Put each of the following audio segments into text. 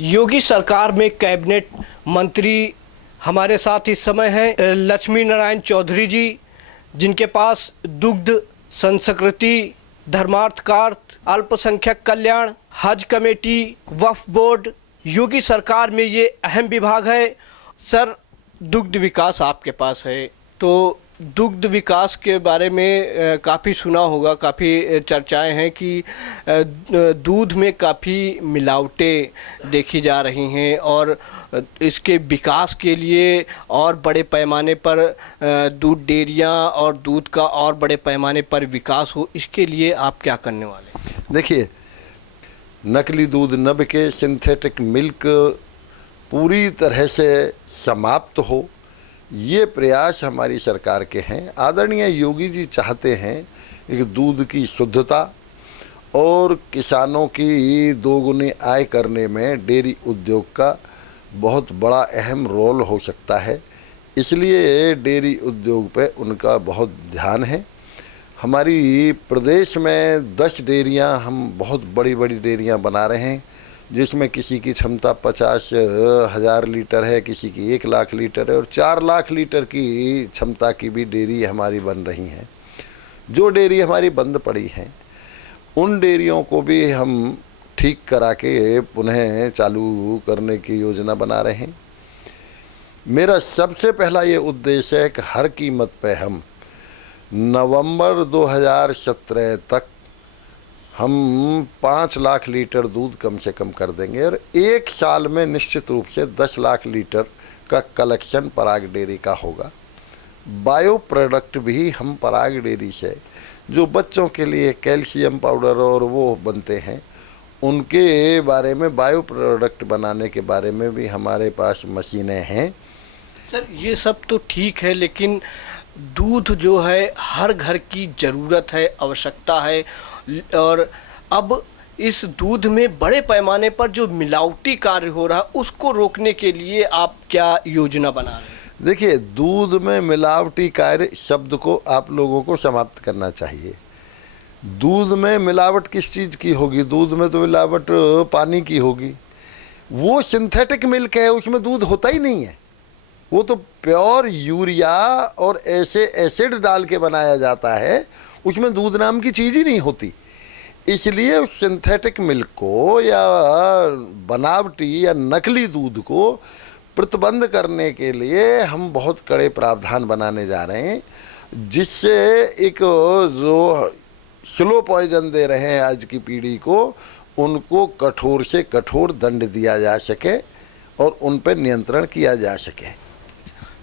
योगी सरकार में कैबिनेट मंत्री हमारे साथ इस समय हैं लक्ष्मी नारायण चौधरी जी, जिनके पास दुग्ध संस्कृति, धर्मार्थ कार्य, अल्पसंख्यक कल्याण, हज कमेटी, वक्फ बोर्ड, योगी सरकार में ये अहम विभाग है। सर, दुग्ध विकास आपके पास है, तो दुग्ध विकास के बारे में काफ़ी सुना होगा, काफ़ी चर्चाएं हैं कि दूध में काफ़ी मिलावटें देखी जा रही हैं और इसके विकास के लिए और बड़े पैमाने पर दूध डेयरियां और दूध का और बड़े पैमाने पर विकास हो, इसके लिए आप क्या करने वाले हैं? देखिए, नकली दूध न बिके, सिंथेटिक मिल्क पूरी तरह से समाप्त हो, ये प्रयास हमारी सरकार के हैं। आदरणीय योगी जी चाहते हैं कि दूध की शुद्धता और किसानों की दोगुनी आय करने में डेयरी उद्योग का बहुत बड़ा अहम रोल हो सकता है, इसलिए डेयरी उद्योग पे उनका बहुत ध्यान है। हमारी प्रदेश में 10 डेयरियाँ हम बहुत बड़ी बड़ी डेयरियाँ बना रहे हैं, जिसमें किसी की क्षमता 50,000 लीटर है, किसी की 1 लाख लीटर है और 4 लाख लीटर की क्षमता की भी डेयरी हमारी बन रही हैं। जो डेयरी हमारी बंद पड़ी हैं, उन डेयरियों को भी हम ठीक करा के पुनः चालू करने की योजना बना रहे हैं। मेरा सबसे पहला ये उद्देश्य है कि हर कीमत पे हम नवंबर 2017 तक हम 5 लाख लीटर दूध कम से कम कर देंगे और 1 साल में निश्चित रूप से 10 लाख लीटर का कलेक्शन पराग डेयरी का होगा। बायो प्रोडक्ट भी हम पराग डेयरी से जो बच्चों के लिए कैल्शियम पाउडर और वो बनते हैं, उनके बारे में बायो प्रोडक्ट बनाने के बारे में भी हमारे पास मशीनें हैं। सर, ये सब तो ठीक है, लेकिन दूध जो है हर घर की ज़रूरत है, आवश्यकता है, और अब इस दूध में बड़े पैमाने पर जो मिलावटी कार्य हो रहा है उसको रोकने के लिए आप क्या योजना बना रहे हैं? देखिए, दूध में मिलावटी कार्य शब्द को आप लोगों को समाप्त करना चाहिए। दूध में मिलावट किस चीज़ की होगी? दूध में तो मिलावट पानी की होगी। वो सिंथेटिक मिल्क है, उसमें दूध होता ही नहीं है। वो तो प्योर यूरिया और ऐसे एसिड डाल के बनाया जाता है, उसमें दूध नाम की चीज़ ही नहीं होती। इसलिए उस सिंथेटिक मिल्क को या बनावटी या नकली दूध को प्रतिबंध करने के लिए हम बहुत कड़े प्रावधान बनाने जा रहे हैं, जिससे एक जो स्लो पॉइजन दे रहे हैं आज की पीढ़ी को, उनको कठोर से कठोर दंड दिया जा सके और उन पर नियंत्रण किया जा सके।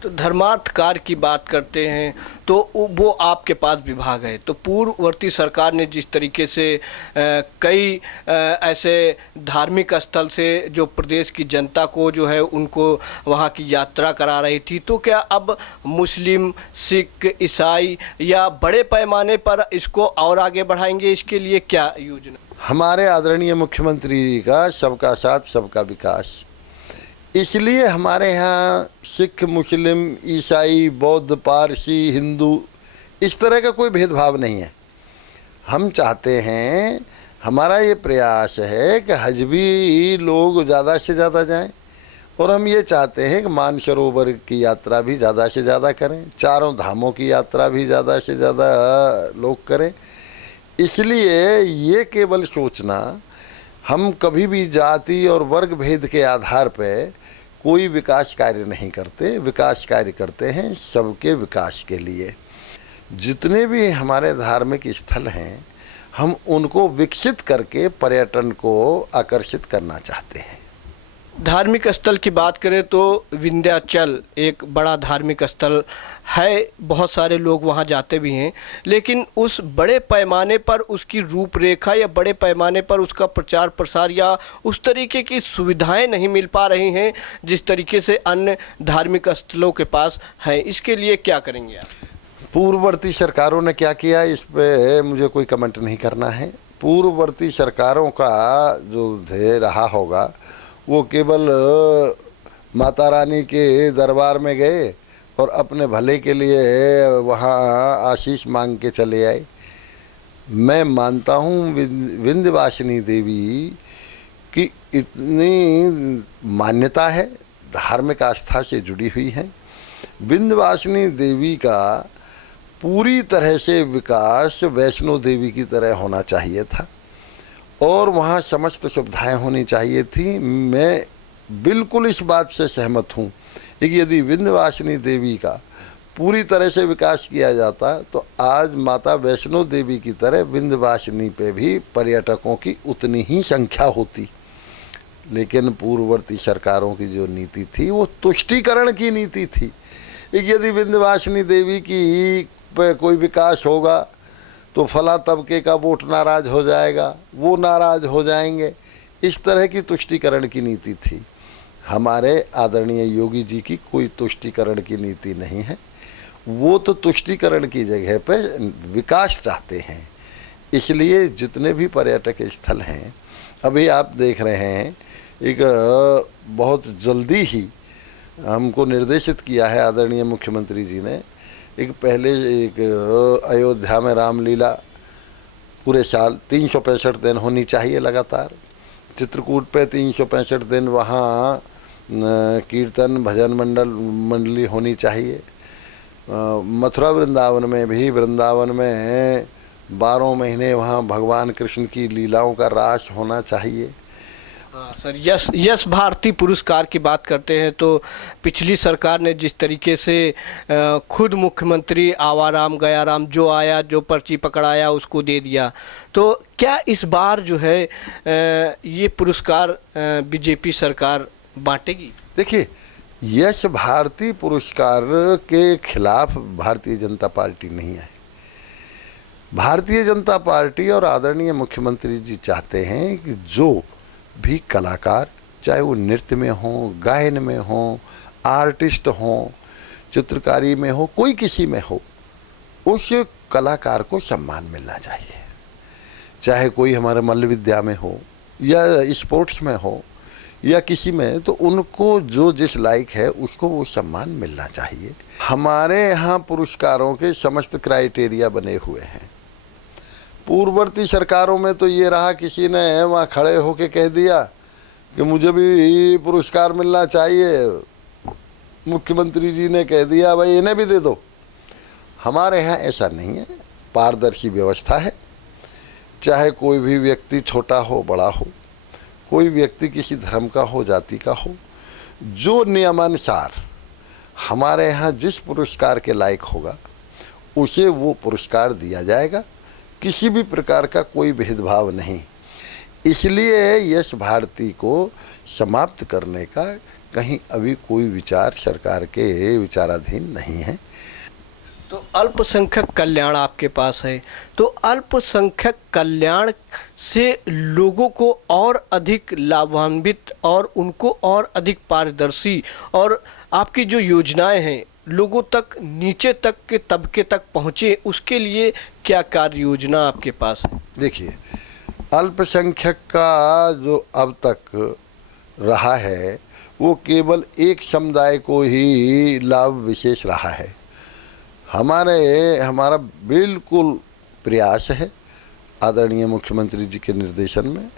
तो धर्मार्थ कार्य की बात करते हैं तो वो आपके पास विभाग है। तो पूर्ववर्ती सरकार ने जिस तरीके से कई ऐसे धार्मिक स्थल से जो प्रदेश की जनता को जो है उनको वहाँ की यात्रा करा रही थी, तो क्या अब मुस्लिम, सिख, ईसाई या बड़े पैमाने पर इसको और आगे बढ़ाएंगे? इसके लिए क्या योजना? हमारे आदरणीय मुख्यमंत्री का सबका साथ सबका विकास, इसलिए हमारे यहाँ सिख, मुस्लिम, ईसाई, बौद्ध, पारसी, हिंदू इस तरह का कोई भेदभाव नहीं है। हम चाहते हैं, हमारा ये प्रयास है कि हज भी लोग ज़्यादा से ज़्यादा जाएं और हम ये चाहते हैं कि मानसरोवर की यात्रा भी ज़्यादा से ज़्यादा करें, चारों धामों की यात्रा भी ज़्यादा से ज़्यादा लोग करें। इसलिए ये केवल सोचना, हम कभी भी जाति और वर्ग भेद के आधार पर कोई विकास कार्य नहीं करते। विकास कार्य करते हैं सबके विकास के लिए। जितने भी हमारे धार्मिक स्थल हैं, हम उनको विकसित करके पर्यटन को आकर्षित करना चाहते हैं। धार्मिक स्थल की बात करें तो विंध्याचल एक बड़ा धार्मिक स्थल है, बहुत सारे लोग वहाँ जाते भी हैं, लेकिन उस बड़े पैमाने पर उसकी रूपरेखा या बड़े पैमाने पर उसका प्रचार प्रसार या उस तरीके की सुविधाएं नहीं मिल पा रही हैं जिस तरीके से अन्य धार्मिक स्थलों के पास हैं। इसके लिए क्या करेंगे आप? पूर्ववर्ती सरकारों ने क्या किया, इस पर मुझे कोई कमेंट नहीं करना है। पूर्ववर्ती सरकारों का जो ध्येय रहा होगा, वो केवल माता रानी के दरबार में गए और अपने भले के लिए वहाँ आशीष मांग के चले आए। मैं मानता हूँ विंध्यवासिनी देवी कि इतनी मान्यता है, धार्मिक आस्था से जुड़ी हुई हैं। विंध्यवासिनी देवी का पूरी तरह से विकास वैष्णो देवी की तरह होना चाहिए था और वहाँ समस्त सुविधाएं होनी चाहिए थी। मैं बिल्कुल इस बात से सहमत हूँ कि यदि विंध्यवासिनी देवी का पूरी तरह से विकास किया जाता तो आज माता वैष्णो देवी की तरह विंध्यवासिनी पे भी पर्यटकों की उतनी ही संख्या होती। लेकिन पूर्ववर्ती सरकारों की जो नीति थी वो तुष्टीकरण की नीति थी। यदि विंध्यवासिनी देवी की पे कोई विकास होगा तो फला तबके का वोट नाराज हो जाएगा, वो नाराज हो जाएंगे, इस तरह की तुष्टीकरण की नीति थी। हमारे आदरणीय योगी जी की कोई तुष्टीकरण की नीति नहीं है, वो तो तुष्टीकरण की जगह पे विकास चाहते हैं। इसलिए जितने भी पर्यटक स्थल हैं, अभी आप देख रहे हैं एक बहुत जल्दी ही हमको निर्देशित किया है आदरणीय मुख्यमंत्री जी ने, एक पहले एक अयोध्या में रामलीला पूरे साल 365 दिन होनी चाहिए लगातार, चित्रकूट पे 365 दिन वहाँ कीर्तन भजन मंडली होनी चाहिए। मथुरा वृंदावन में भी, वृंदावन में 12 महीने वहाँ भगवान कृष्ण की लीलाओं का रास होना चाहिए। सर, यश भारती पुरस्कार की बात करते हैं तो पिछली सरकार ने जिस तरीके से खुद मुख्यमंत्री आवाराम गयाराम जो आया, जो पर्ची पकड़ाया उसको दे दिया, तो क्या इस बार जो है ये पुरस्कार बीजेपी सरकार बांटेगी? देखिए, यश भारती पुरस्कार के खिलाफ भारतीय जनता पार्टी नहीं है। भारतीय जनता पार्टी और आदरणीय मुख्यमंत्री जी चाहते हैं कि जो भी कलाकार, चाहे वो नृत्य में हो, गायन में हो, आर्टिस्ट हो, चित्रकारी में हो, कोई किसी में हो, उस कलाकार को सम्मान मिलना चाहिए। चाहे कोई हमारे मल्ल विद्या में हो या स्पोर्ट्स में हो या किसी में, तो उनको जो जिस लायक है उसको वो सम्मान मिलना चाहिए। हमारे यहाँ पुरस्कारों के समस्त क्राइटेरिया बने हुए हैं। पूर्ववर्ती सरकारों में तो ये रहा, किसी ने वहाँ खड़े होके कह दिया कि मुझे भी पुरस्कार मिलना चाहिए, मुख्यमंत्री जी ने कह दिया भाई इन्हें भी दे दो। हमारे यहाँ ऐसा नहीं है, पारदर्शी व्यवस्था है। चाहे कोई भी व्यक्ति छोटा हो बड़ा हो, कोई व्यक्ति किसी धर्म का हो, जाति का हो, जो नियमानुसार हमारे यहाँ जिस पुरस्कार के लायक होगा उसे वो पुरस्कार दिया जाएगा। किसी भी प्रकार का कोई भेदभाव नहीं। इसलिए यश भारती को समाप्त करने का कहीं अभी कोई विचार सरकार के विचाराधीन नहीं है। तो अल्पसंख्यक कल्याण आपके पास है, तो अल्पसंख्यक कल्याण से लोगों को और अधिक लाभान्वित और उनको और अधिक पारदर्शी और आपकी जो योजनाएं हैं लोगों तक, नीचे तक के तबके तक पहुँचे, उसके लिए क्या कार्य योजना आपके पास है? देखिए, अल्पसंख्यक का जो अब तक रहा है वो केवल एक समुदाय को ही लाभ विशेष रहा है। हमारा बिल्कुल प्रयास है आदरणीय मुख्यमंत्री जी के निर्देशन में,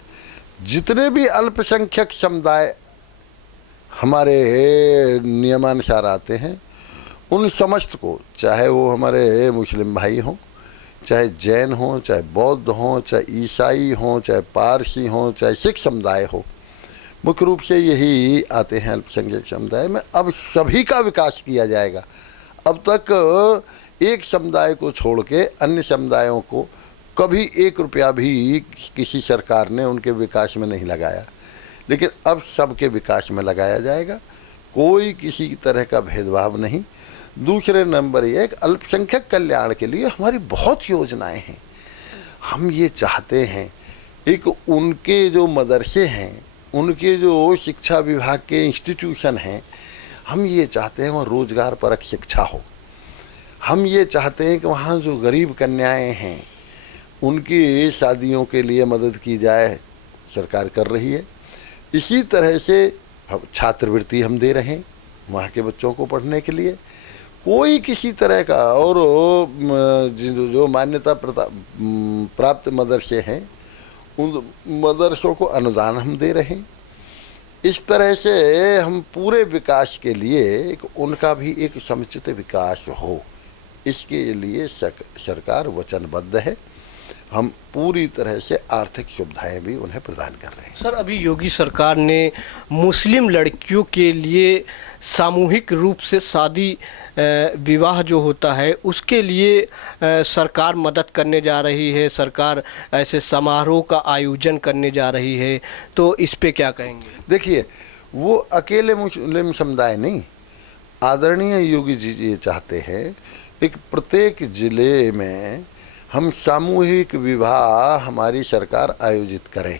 जितने भी अल्पसंख्यक समुदाय हमारे नियमानुसार आते हैं उन समस्त को, चाहे वो हमारे मुस्लिम भाई हों, चाहे जैन हों, चाहे बौद्ध हों, चाहे ईसाई हों, चाहे पारसी हों, चाहे सिख समुदाय हो, मुख्य रूप से यही आते हैं अल्पसंख्यक समुदाय में। अब सभी का विकास किया जाएगा। अब तक एक समुदाय को छोड़ के अन्य समुदायों को कभी 1 रुपया भी किसी सरकार ने उनके विकास में नहीं लगाया, लेकिन अब सबके विकास में लगाया जाएगा। कोई किसी तरह का भेदभाव नहीं। दूसरे नंबर ये एक अल्पसंख्यक कल्याण के लिए हमारी बहुत योजनाएं हैं। हम ये चाहते हैं एक उनके जो मदरसे हैं, उनके जो शिक्षा विभाग के इंस्टीट्यूशन हैं, हम ये चाहते हैं वहाँ रोजगार परक शिक्षा हो। हम ये चाहते हैं कि वहाँ जो गरीब कन्याएं हैं उनकी शादियों के लिए मदद की जाए, सरकार कर रही है। इसी तरह से छात्रवृत्ति हम दे रहे हैं वहाँ के बच्चों को पढ़ने के लिए। कोई किसी तरह का, और जो मान्यता प्राप्त मदरसे हैं उन मदरसों को अनुदान हम दे रहे हैं। इस तरह से हम पूरे विकास के लिए उनका भी एक समुचित विकास हो, इसके लिए सरकार वचनबद्ध है। हम पूरी तरह से आर्थिक सुविधाएं भी उन्हें प्रदान कर रहे हैं। सर, अभी योगी सरकार ने मुस्लिम लड़कियों के लिए सामूहिक रूप से शादी विवाह जो होता है उसके लिए सरकार मदद करने जा रही है, सरकार ऐसे समारोह का आयोजन करने जा रही है, तो इस पे क्या कहेंगे? देखिए, वो अकेले मुस्लिम समुदाय नहीं, आदरणीय योगी जी ये चाहते हैं एक प्रत्येक जिले में हम सामूहिक विवाह हमारी सरकार आयोजित करे।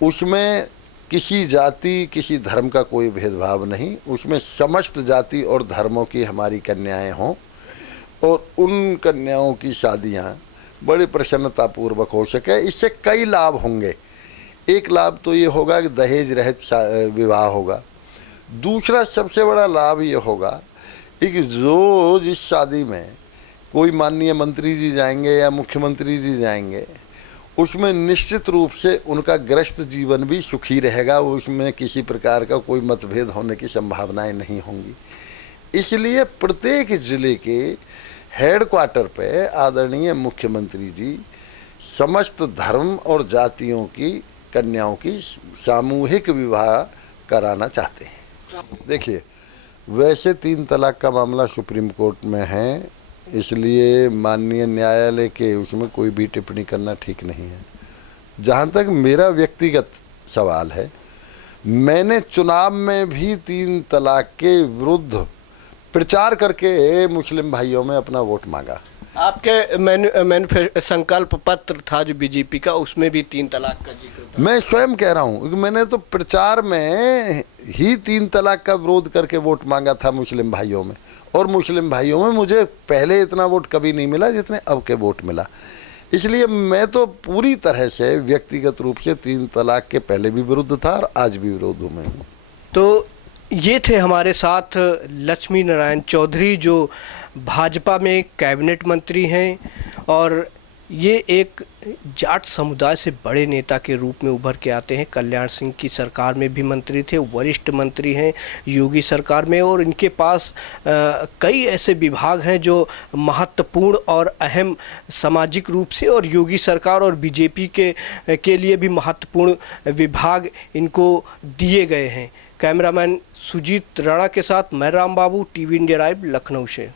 उसमें किसी जाति किसी धर्म का कोई भेदभाव नहीं, उसमें समस्त जाति और धर्मों की हमारी कन्याएं हों और उन कन्याओं की शादियां बड़ी प्रसन्नतापूर्वक हो सके। इससे कई लाभ होंगे। एक लाभ तो ये होगा कि दहेज रहित विवाह होगा। दूसरा सबसे बड़ा लाभ ये होगा कि जो जिस शादी में कोई माननीय मंत्री जी जाएंगे या मुख्यमंत्री जी जाएंगे, उसमें निश्चित रूप से उनका गृहस्थ जीवन भी सुखी रहेगा, उसमें किसी प्रकार का कोई मतभेद होने की संभावनाएं नहीं होंगी। इसलिए प्रत्येक जिले के हेडक्वार्टर पे आदरणीय मुख्यमंत्री जी समस्त धर्म और जातियों की कन्याओं की सामूहिक विवाह कराना चाहते हैं। देखिए, वैसे 3 तलाक का मामला सुप्रीम कोर्ट में है, इसलिए माननीय न्यायालय के उसमें कोई भी टिप्पणी करना ठीक नहीं है। जहाँ तक मेरा व्यक्तिगत सवाल है, मैंने चुनाव में भी 3 तलाक के विरुद्ध प्रचार करके मुस्लिम भाइयों में अपना वोट मांगा। आपके संकल्प पत्र था जो बीजेपी का, उसमें भी 3 तलाक का जिक्र था। मैं स्वयं कह रहा हूँ कि मैंने तो प्रचार में ही 3 तलाक का विरोध करके वोट मांगा था मुस्लिम भाइयों में, और मुस्लिम भाइयों में मुझे पहले इतना वोट कभी नहीं मिला जितने अब के वोट मिला। इसलिए मैं तो पूरी तरह से व्यक्तिगत रूप से 3 तलाक के पहले भी विरुद्ध था और आज भी विरोध में हूँ। तो ये थे हमारे साथ लक्ष्मी नारायण चौधरी, जो भाजपा में कैबिनेट मंत्री हैं और ये एक जाट समुदाय से बड़े नेता के रूप में उभर के आते हैं। कल्याण सिंह की सरकार में भी मंत्री थे, वरिष्ठ मंत्री हैं योगी सरकार में, और इनके पास कई ऐसे विभाग हैं जो महत्वपूर्ण और अहम सामाजिक रूप से, और योगी सरकार और बीजेपी के लिए भी महत्वपूर्ण विभाग इनको दिए गए हैं। कैमरामैन सुजीत राणा के साथ मैं राम बाबू, टीवी इंडिया लाइव, लखनऊ से।